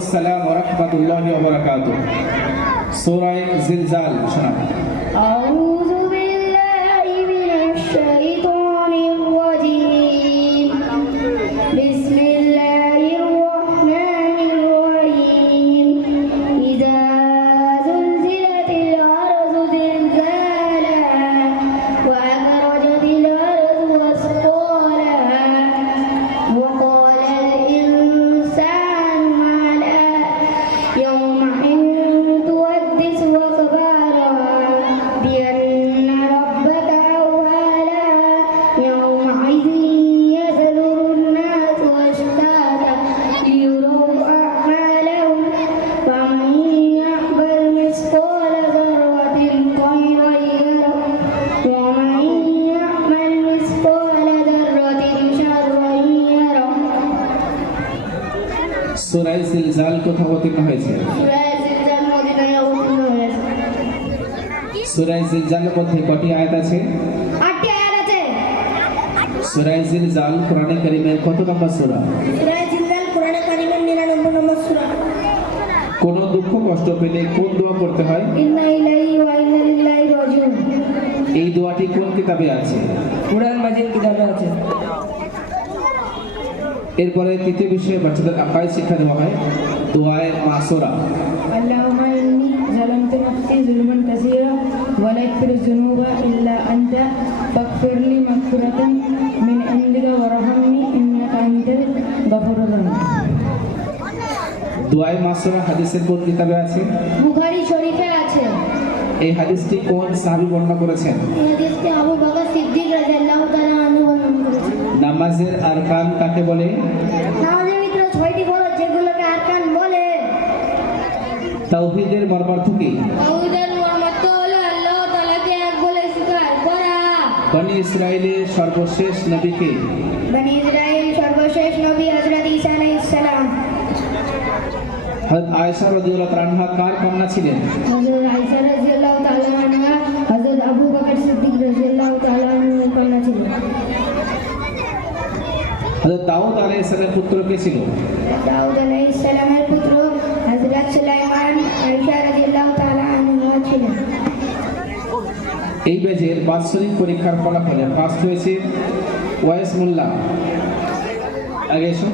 আসসালাম ওয়া রাহমাতুল্লাহি ওয়া বারাকাতুহু। সূরা জিলজাল শোনা। আউযু বিল্লাহি মিনাশ শাইতানির রাজীম। বিসমিল্লাহির রাহমানির রাহিম। ইযা যুলজিলাতিল আরযু জিলজালাহা ওয়া আখরাজাতিল আরযু আসqalaha ওয়া ক্বালাল ইনসানু মা লাহা ইয়াওমাইযিন তুহাদ্দিসু আখবারাহা বিআন্না রাব্বাকা আওহা লাহা ইয়াওমাইযিন ইয়াসদুরুন নাসু আশতাতা লিয়ুরাউ আ'মালাহুম ফামান ইয়া'মাল মিসqala dzarratin khayran yarah wa man ya'mal misqala dzarratin sharran yarah। সূরা জিলজাল কোথায় অবতীর্ণ হয়েছে? সূরা জিলজাল মদিনায় অবতীর্ণ হয়েছে। সূরা জিলজালের মধ্যে কয়টি আয়াত আছে? 8টি আয়াত আছে। সূরা জিলজাল কোরআনে কারীমের কত নম্বর সূরা? সূরা জিলজাল কোরআনে কারীমের 99 নম্বর সূরা। কোন দুঃখ কষ্ট পেলে কোন দোয়া করতে হয়? ইন্না ইলাইহি ওয়া ইন্না ইলাইহি রাজিউন। এই দোয়াটি কোন কিতাবে আছে? কুরআন মাজিদ কিতাবে আছে। এরপরে তৃতীয় বিষয়ে বাচ্চাদের আকাইদ শিক্ষা দেওয়া হয় দোয়ায়ে মাসুরা। আল্লাহুম্মা ইন্নী যালামতু নাফসি যুলমান কাসীরা ওয়া লা ইয়াগফিরু যুনুবা ইল্লা আনতা ফাগফিরলি মাগফিরাতান মিন ইনদিকা ওয়ারহামনি ইন্নাকা আনতাল গফুরুর রহিম। দোয়ায়ে মাসুরা হাদিসের কোন কিতাবে আছে? বুখারী শরীফে আছে। এই হাদিসটি কোন সাহাবী বর্ণনা করেছেন? এই হাদিসটি আবু বকর সিদ্দিক রাদিয়াল্লাহু তাআলা আনহু বর্ণনা করেছেন। নামাজের আরকান কাকে বলে? নামাজের ভিতরে 6টি ফরজ যেগুলোকে আরকান বলে। তাওহীদের মর্মার্থ কি? তাওহীদের মর্মার্থ হলো আল্লাহ তাআলাকে এক বলে স্বীকার করা। বনি ইসরাইলের সর্বশেষ নবী কে? বনি ইসরাইল সর্বশেষ নবী হযরত ঈসা আলাইহিস সালাম। হযরত আয়েশা রাদিয়াল্লাহু তাআলা আনহা কার কন্যা ছিলেন? হযরত আয়েশা রাদিয়াল্লাহু তাআলা আনহা হযরত আবু বকর সিদ্দিক রাদিয়াল্লাহু তাআলা আনহুর কন্যা ছিলেন। হযরত দাউদ আলাইহিস সালামের পুত্র কে ছিল? দাউদ আলাইহিস সালামের পুত্র হযরত সুলাইমান আয়েশা রাদিয়াল্লাহু তাআলা আনহা ছিলেন। এই ব্যাচের বাৎসরিক পরীক্ষার ফলাফলে ফার্স্ট হয়েছে ওয়াইস মোল্লা। আগে এসো।